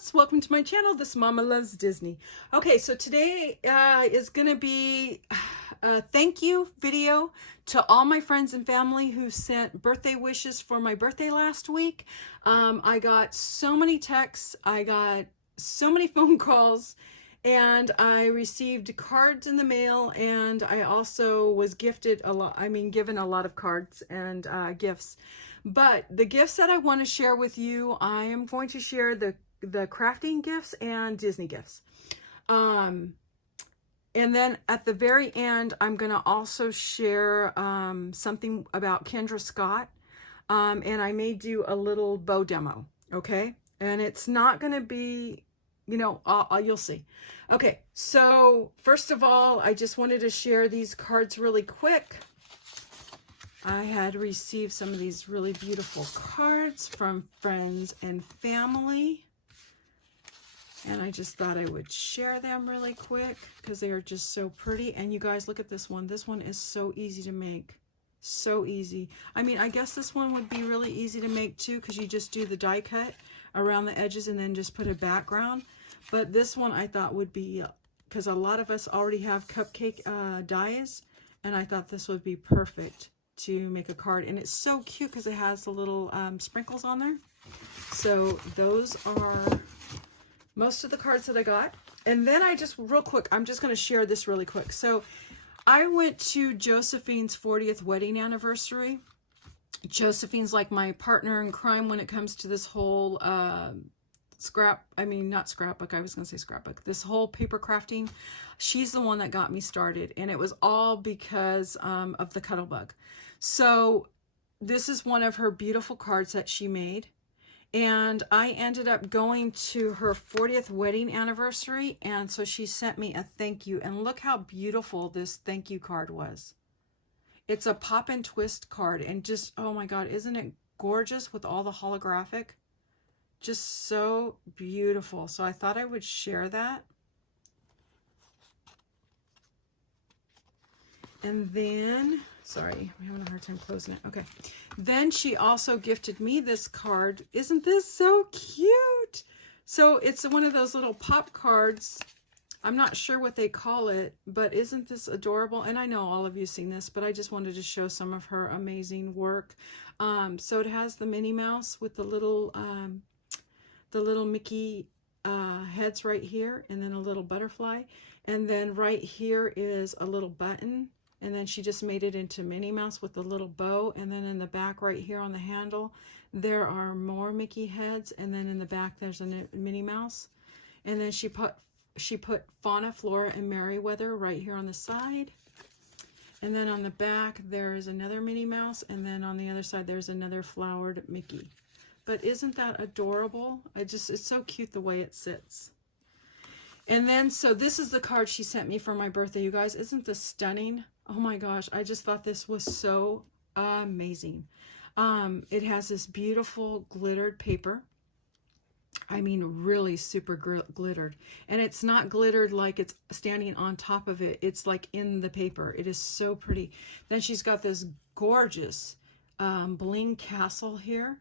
loves, welcome to my channel. This Mama Loves Disney. Okay, so today is gonna be a thank you video to all my friends and family who sent birthday wishes for my birthday last week. I got so many texts, I got so many phone calls, and I received cards in the mail, and I also was gifted a lot, given a lot of cards and gifts. But the gifts that I want to share with you, I am going to share the crafting gifts and Disney gifts. And then at the very end, I'm going to also share something about Kendra Scott. And I may do a little bow demo, okay? And it's not going to be, you know, you'll see. Okay, so first of all, I just wanted to share these cards really quick. I had received some of these really beautiful cards from friends and family. And I just thought I would share them really quick because they are just so pretty. And you guys, look at this one. This one is so easy to make. So easy. I mean, I guess this one would be really easy to make too because you just do the die cut around the edges and then just put a background. But this one I thought would be, because a lot of us already have cupcake dies, and I thought this would be perfect to make a card. And it's so cute because it has the little sprinkles on there. So those are most of the cards that I got. And then I just, real quick, I'm just going to share this really quick. So I went to Josephine's 40th wedding anniversary. Josephine's like my partner in crime when it comes to this whole not scrapbook, I was going to say scrapbook, this whole paper crafting. She's the one that got me started, and it was all because of the Cuttlebug. So this is one of her beautiful cards that she made, and I ended up going to her 40th wedding anniversary, and so she sent me a thank you, and look how beautiful this thank you card was. It's a pop and twist card, and just, oh my God, isn't it gorgeous with all the holographic? Just so beautiful. So I thought I would share that. And then, sorry, I'm having a hard time closing it. Okay. Then she also gifted me this card. Isn't this so cute? So it's one of those little pop cards. I'm not sure what they call it, but isn't this adorable? And I know all of you have seen this, but I just wanted to show some of her amazing work. So it has the Minnie Mouse with the little Mickey heads right here, and then a little butterfly, and then right here is a little button, and then she just made it into Minnie Mouse with a little bow, and then in the back right here on the handle there are more Mickey heads, and then in the back there's a Minnie Mouse, and then she put Fauna, Flora, and Merryweather right here on the side, and then on the back there's another Minnie Mouse, and then on the other side there's another flowered Mickey. But isn't that adorable? It's so cute the way it sits. And then, so this is the card she sent me for my birthday, you guys. Isn't this stunning? Oh my gosh, I just thought this was so amazing. It has this beautiful glittered paper. I mean, really super glittered. And it's not glittered like it's standing on top of it. It's like in the paper. It is so pretty. Then she's got this gorgeous bling castle here.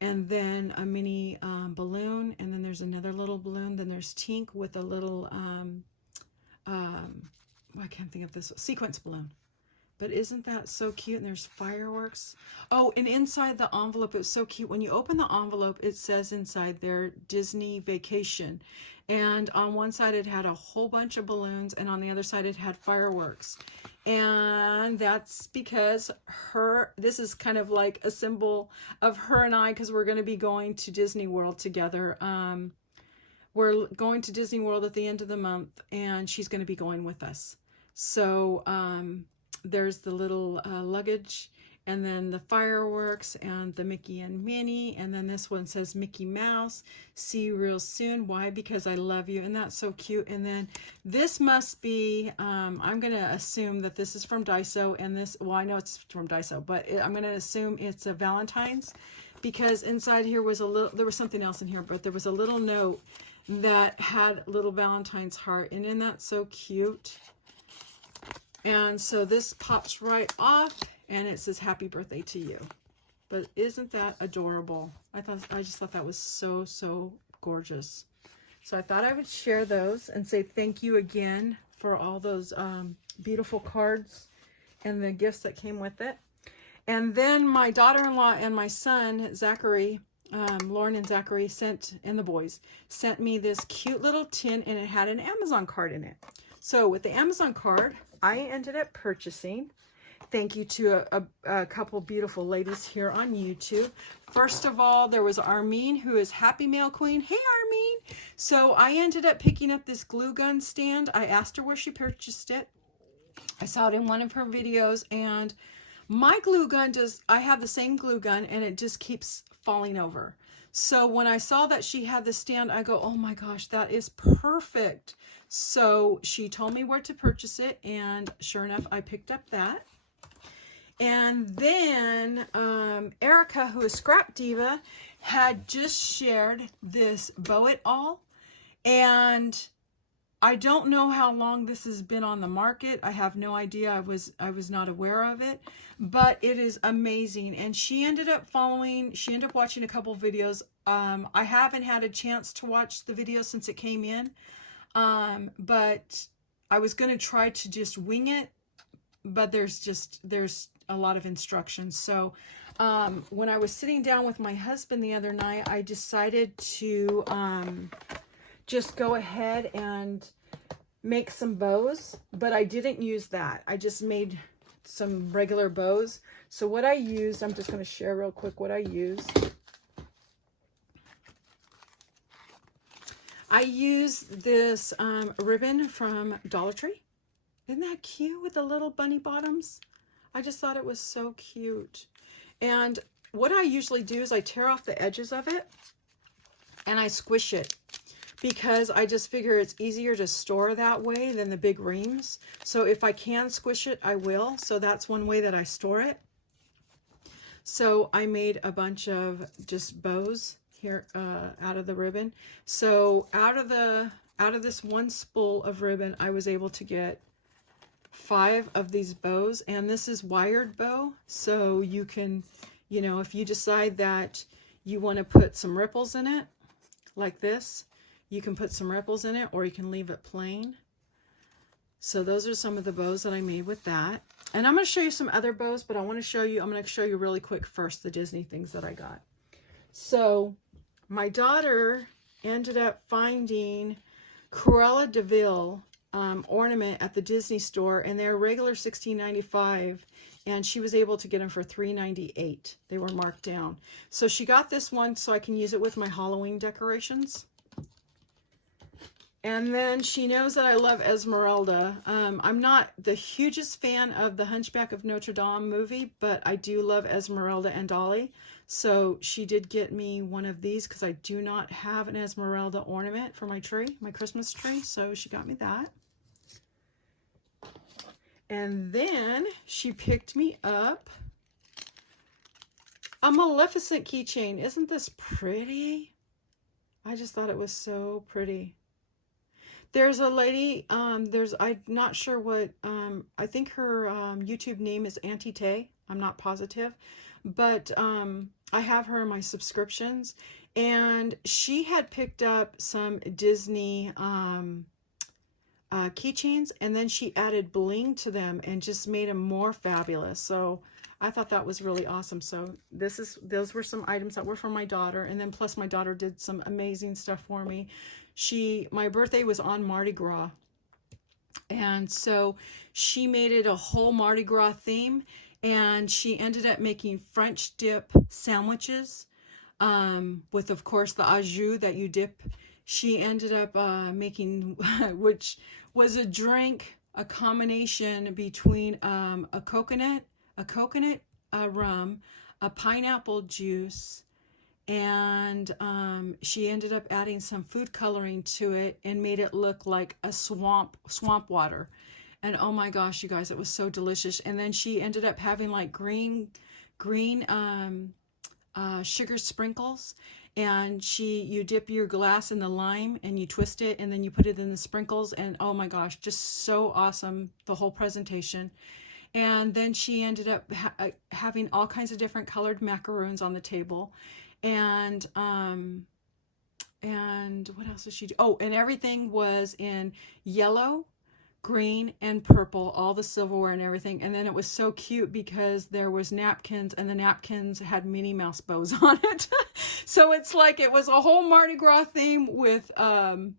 And then a mini balloon, and then there's another little balloon, then there's Tink with a little, I can't think of this, sequence balloon. But isn't that so cute? And there's fireworks. Oh, and inside the envelope, it's so cute. When you open the envelope, it says inside there, Disney Vacation. And on one side, it had a whole bunch of balloons, and on the other side, it had fireworks. And that's because this is kind of like a symbol of her and I, because we're going to be going to Disney World together. We're going to Disney World at the end of the month, and she's going to be going with us. So there's the little luggage, and then the fireworks, and the Mickey and Minnie, and then this one says Mickey Mouse, see you real soon. Why? Because I love you. And that's so cute. And then this must be, I'm going to assume that this is from Daiso, and this, well, I know it's from Daiso, but I'm going to assume it's a Valentine's, because inside here was there was something else in here, but there was a little note that had little Valentine's heart, and isn't that so cute? And so this pops right off, and it says happy birthday to you. But isn't that adorable? I just thought that was so gorgeous. So I thought I would share those and say thank you again for all those beautiful cards and the gifts that came with it. And then my daughter-in-law and my son, Zachary, Lauren and Zachary and the boys sent me this cute little tin, and it had an Amazon card in it. So with the Amazon card, I ended up purchasing, thank you to a couple beautiful ladies here on YouTube. First of all, there was Armene, who is Happy Mail Queen. Hey, Armene. So I ended up picking up this glue gun stand. I asked her where she purchased it. I saw it in one of her videos, and my glue gun I have the same glue gun, and it just keeps falling over. So when I saw that she had the stand, I go, oh my gosh, that is perfect. So she told me where to purchase it, and sure enough, I picked up that. And then Erica, who is Scrap Diva, had just shared this Bow It All, and I don't know how long this has been on the market. I have no idea. I was not aware of it, but it is amazing. And she ended up watching a couple videos. I haven't had a chance to watch the video since it came in, but I was going to try to just wing it, but there's a lot of instructions. So when I was sitting down with my husband the other night, I decided to just go ahead and make some bows, but I didn't use that. I just made some regular bows. So what I used, I'm just going to share real quick what I used. I used this ribbon from Dollar Tree. Isn't that cute with the little bunny bottoms? I just thought it was so cute. And what I usually do is I tear off the edges of it and I squish it, because I just figure it's easier to store that way than the big reams. So if I can squish it, I will. So that's one way that I store it. So I made a bunch of just bows here out of the ribbon. So out of this one spool of ribbon, I was able to get 5 of these bows, and this is wired bow. So you can, if you decide that you want to put some ripples in it like this, you can put some ripples in it, or you can leave it plain. So those are some of the bows that I made with that. And I'm going to show you some other bows, but I'm going to show you really quick first the Disney things that I got. So my daughter ended up finding Cruella de Vil ornament at the Disney store, and they're regular $16.95, and she was able to get them for $3.98. They were marked down. So she got this one so I can use it with my Halloween decorations. And then she knows that I love Esmeralda. I'm not the hugest fan of the Hunchback of Notre Dame movie, but I do love Esmeralda and Dolly. So she did get me one of these because I do not have an Esmeralda ornament for my tree, my Christmas tree. So she got me that. And then she picked me up a Maleficent keychain. Isn't this pretty? I just thought it was so pretty. There's a lady, I'm not sure what, I think her YouTube name is Auntie Tay. I'm not positive, but I have her in my subscriptions, and she had picked up some Disney keychains, and then she added bling to them and just made them more fabulous. So I thought that was really awesome. So those were some items that were for my daughter, and then plus my daughter did some amazing stuff for me. My birthday was on Mardi Gras, and so she made it a whole Mardi Gras theme, and she ended up making French dip sandwiches with, of course, the au jus that you dip. She ended up making, which was a drink, a combination between a coconut rum, a pineapple juice, and she ended up adding some food coloring to it and made it look like a swamp water. And oh my gosh, you guys, it was so delicious. And then she ended up having like green sugar sprinkles, and you dip your glass in the lime and you twist it, and then you put it in the sprinkles, and oh my gosh, just so awesome, the whole presentation. And then she ended up having all kinds of different colored macaroons on the table. And And what else did she do? Oh, and everything was in yellow, green, and purple, all the silverware and everything. And then it was so cute because there was napkins, and the napkins had Minnie Mouse bows on it. So it's like it was a whole Mardi Gras theme with oh,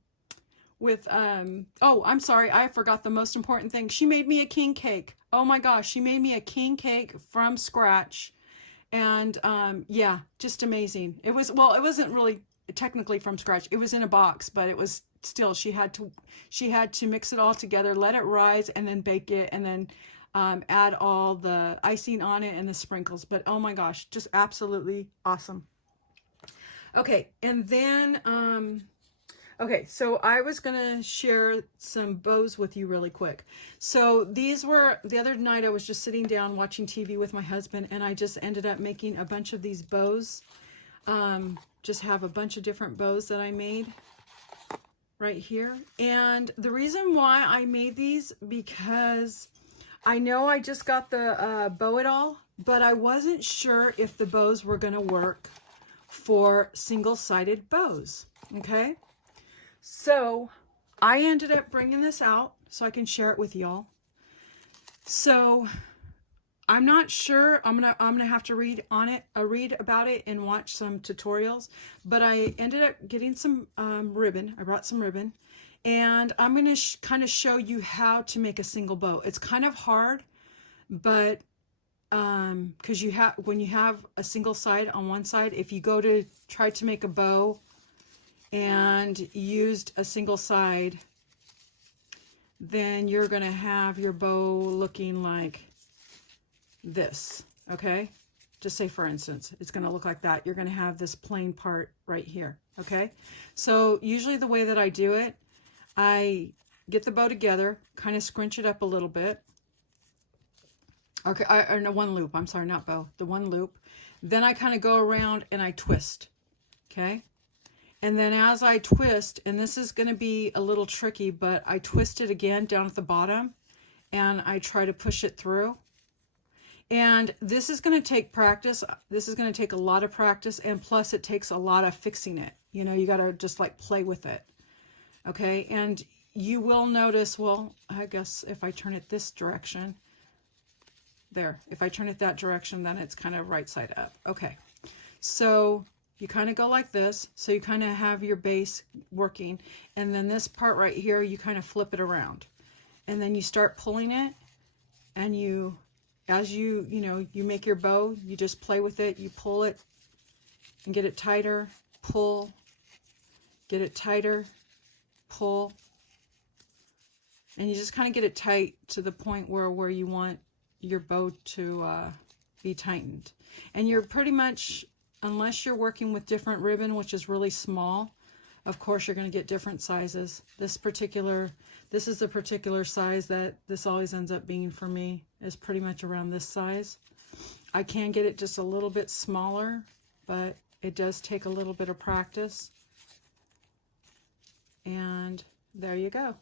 I'm sorry, I forgot the most important thing. She made me a king cake. Oh my gosh, she made me a king cake from scratch. And yeah, just amazing. It was, well, it wasn't really technically from scratch. It was in a box, but it was still, she had to mix it all together, let it rise, and then bake it, and then add all the icing on it and the sprinkles. But oh my gosh, just absolutely awesome. Okay, and then okay, so I was gonna share some bows with you really quick. So these were, the other night I was just sitting down watching TV with my husband, and I just ended up making a bunch of these bows. Just have a bunch of different bows that I made right here. And the reason why I made these, because I know I just got the Bow It All, but I wasn't sure if the bows were gonna work for single-sided bows, okay? So I ended up bringing this out so I can share it with y'all. So I'm not sure. I'm gonna have to read on it, read about it, and watch some tutorials. But I ended up getting some ribbon. I brought some ribbon, and I'm gonna kind of show you how to make a single bow. It's kind of hard, but because when you have a single side on one side, if you go to try to make a bow and used a single side, then you're going to have your bow looking like this, okay? Just say, for instance, it's going to look like that. You're going to have this plain part right here, okay? So usually the way that I do it, I get the bow together, kind of scrunch it up a little bit. Okay, or no, one loop. I'm sorry, not bow. The one loop. Then I kind of go around and I twist, okay? And then as I twist, and this is going to be a little tricky, but I twist it again down at the bottom, and I try to push it through. And this is going to take practice. This is going to take a lot of practice, and plus it takes a lot of fixing it. You know, you got to just like play with it, okay? And you will notice, well, I guess if I turn it this direction, there, if I turn it that direction, then it's kind of right side up. Okay, so you kind of go like this, so you kind of have your base working, and then this part right here, you kind of flip it around, and then you start pulling it, and you, as you know, you make your bow, you just play with it, you pull it and get it tighter, pull, get it tighter, pull, and you just kind of get it tight to the point where you want your bow to be tightened. And you're pretty much, unless you're working with different ribbon, which is really small, of course you're going to get different sizes. This is the particular size that this always ends up being for me, is pretty much around this size. I can get it just a little bit smaller, but it does take a little bit of practice. And there you go.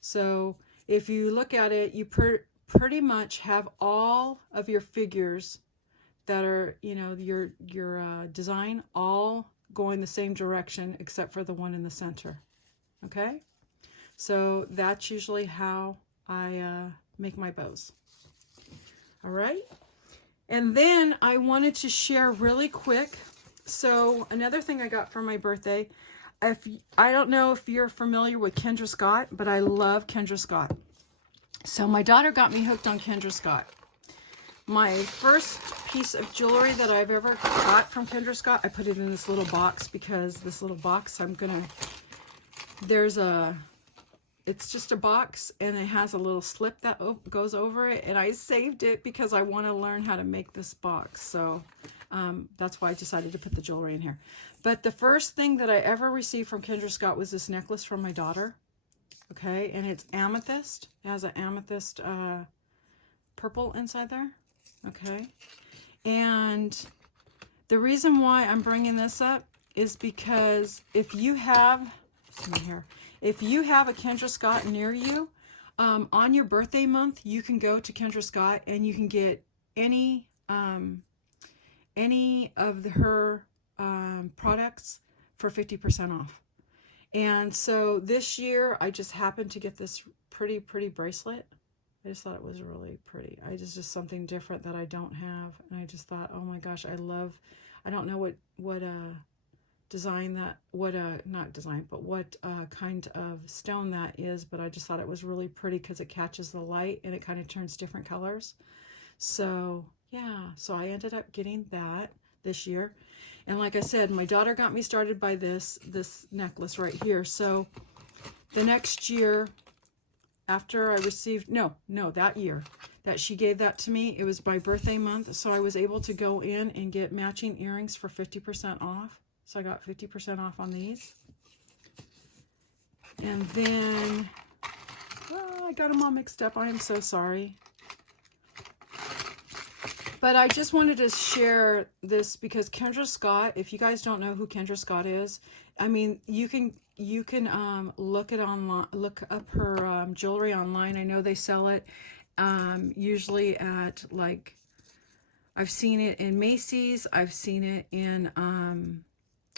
So if you look at it, you pretty much have all of your figures that are, you know, your design all going the same direction except for the one in the center. Okay, so that's usually how I make my bows. All right, and then I wanted to share really quick. So another thing I got for my birthday, I don't know if you're familiar with Kendra Scott, but I love Kendra Scott. So my daughter got me hooked on Kendra Scott. My first piece of jewelry that I've ever got from Kendra Scott, I put it in this little box, because this little box, it's just a box, and it has a little slip that goes over it, and I saved it because I want to learn how to make this box. So that's why I decided to put the jewelry in here. But the first thing that I ever received from Kendra Scott was this necklace from my daughter. Okay, and it's amethyst. It has an amethyst purple inside there. Okay, and the reason why I'm bringing this up is because if you have, if you have a Kendra Scott near you, on your birthday month, you can go to Kendra Scott and you can get any of her products for 50% off. And so this year I just happened to get this pretty bracelet. I just thought it was really pretty. Just something different that I don't have. And I just thought, oh my gosh, I don't know what design that, not design, but what kind of stone that is, but I just thought it was really pretty because it catches the light and it kind of turns different colors. So yeah, so I ended up getting that this year. And like I said, my daughter got me started by this necklace right here. So the next year, after I received, that year that she gave that to me, it was my birthday month. So I was able to go in and get matching earrings for 50% off. So I got 50% off on these. And then, I got them all mixed up. I am so sorry. But I just wanted to share this because Kendra Scott, if you guys don't know who Kendra Scott is, I mean, you can look up her jewelry online. I know they sell it usually at, like, I've seen it in Macy's. I've seen it in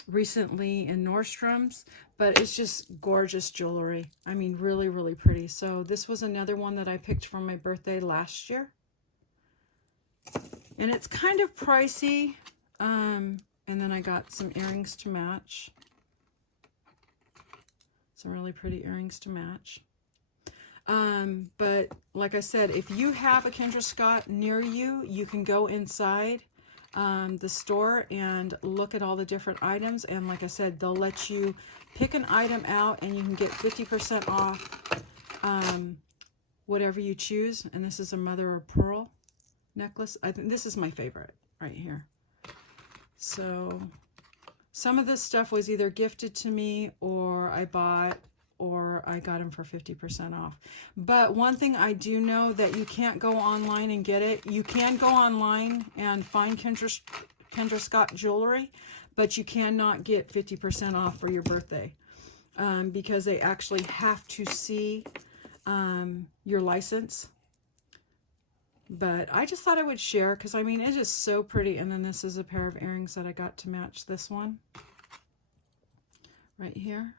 recently in Nordstrom's, but it's just gorgeous jewelry. I mean, really pretty. So this was another one that I picked for my birthday last year. And it's kind of pricey. And then I got some earrings to match. Some really pretty earrings to match. But like I said, if you have a Kendra Scott near you, you can go inside the store and look at all the different items. And like I said, they'll let you pick an item out and you can get 50% off whatever you choose. And this is a mother of pearl necklace. I think this is my favorite right here. So some of this stuff was either gifted to me or I bought, or I got them for 50% off. But one thing I do know, that you can't go online and get it. You can go online and find Kendra Scott jewelry, but you cannot get 50% off for your birthday because they actually have to see your license. But I just thought I would share because, I mean, it is so pretty. And then this is a pair of earrings that I got to match this one right here.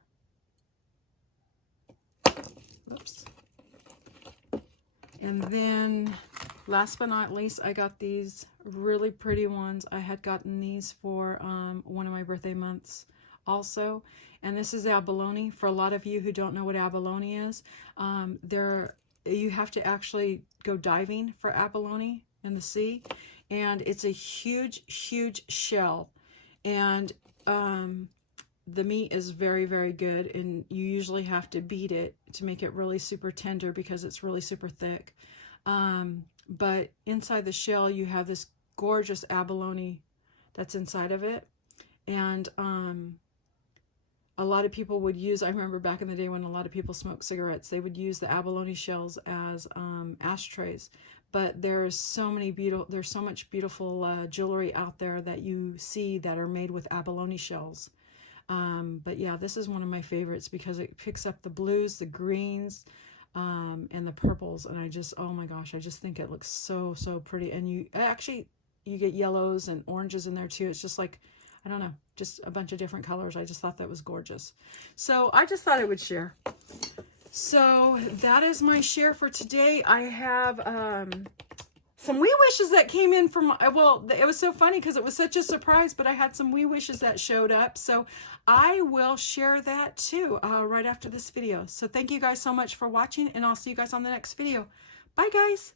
Oops. And then last but not least, I got these really pretty ones. I had gotten these for one of my birthday months also. And this is abalone. For a lot of you who don't know what abalone is, you have to actually go diving for abalone in the sea. And it's a huge shell. And the meat is very good, and you usually have to beat it to make it really super tender because it's really super thick. But inside the shell you have this gorgeous abalone that's inside of it. And a lot of people would use, I remember back in the day when a lot of people smoked cigarettes, they would use the abalone shells as ashtrays. But there's so much beautiful jewelry out there that you see that are made with abalone shells. But yeah, this is one of my favorites because it picks up the blues, the greens, and the purples. And oh my gosh, I just think it looks so pretty. And you get yellows and oranges in there too. It's just like, I don't know, just a bunch of different colors. I just thought that was gorgeous. So I just thought I would share. So that is my share for today. I have some wee wishes that came in from, well, it was so funny because it was such a surprise, but I had some wee wishes that showed up. So I will share that too right after this video. So thank you guys so much for watching, and I'll see you guys on the next video. Bye guys.